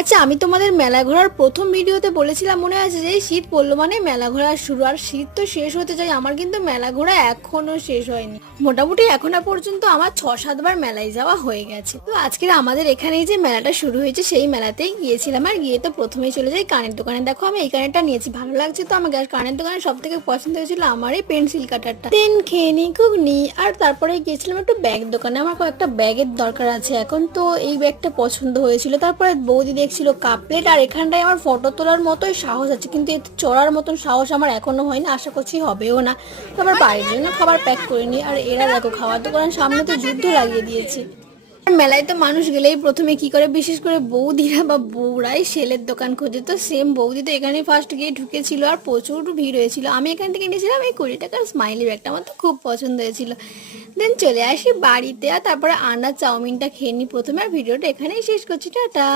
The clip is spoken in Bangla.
আচ্ছা, আমি তোমাদের মেলা ঘোরার প্রথম ভিডিওতে বলেছিলাম মনে আছে যে শীত পড়লো মানে মেলা ঘোরা শুরু, আর শীত তো শেষ হতে যায়, আমার কিন্তু মেলা ঘোরা এখনো শেষ হয়নি। মোটামুটি এখনো পর্যন্ত আমার 6-7 বার মেলায় যাওয়া হয়ে গেছে। তো আজকের আমাদের এখানেই যে মেলাটা শুরু হয়েছে সেই মেলাতেই গিয়েছিলাম, আর গিয়ে তো প্রথমেই চলে যাই কানের দোকানে। দেখো আমি এই কানেরটা নিয়েছি, ভালো লাগছে তো আমাকে। আর কানের দোকানে সব থেকে পছন্দ হয়েছিল আমার এই পেন্সিল কাটারটা। দেন খেয়ে নিই ঘুগনি, আর তারপরে গিয়েছিলাম একটু ব্যাগ দোকানে, আমার কয়েকটা ব্যাগের দরকার আছে এখন, তো এই ব্যাগটা পছন্দ হয়েছিল। তারপরে বৌদি দেখছিল কাপ প্লেট, আর এখানটায় আমার ফটো তোলার মতোই সাহস আছে, কিন্তু এতে চড়ার মতন সাহস আমার এখনো হয়নি, আশা করছি হবেও না। তো আবার বাড়ির জন্য খাবার প্যাক করে নিই, আর এরা দেখো খাওয়ার দোকানের সামনে তো যুদ্ধ লাগিয়ে দিয়েছে। আর মেলায় তো মানুষ গেলেই প্রথমে কি করে, বিশেষ করে বৌদিরা বা বউরাই সেলের দোকান খোঁজে। তো সেম বৌদি তো এখানে ফার্স্ট গিয়ে ঢুকেছিল, আর প্রচুর ভিড় হয়েছিল। আমি এখান থেকে নিয়েছিলাম এই 20 টাকার স্মাইলি ব্যাগটা, আমার তো খুব পছন্দ হয়েছিল। দেন চলে আসি বাড়িতে, আর তারপরে আন্ডা চাউমিনটা খেয়ে নিই প্রথমে। আর ভিডিওটা এখানেই শেষ করছি, টাটা।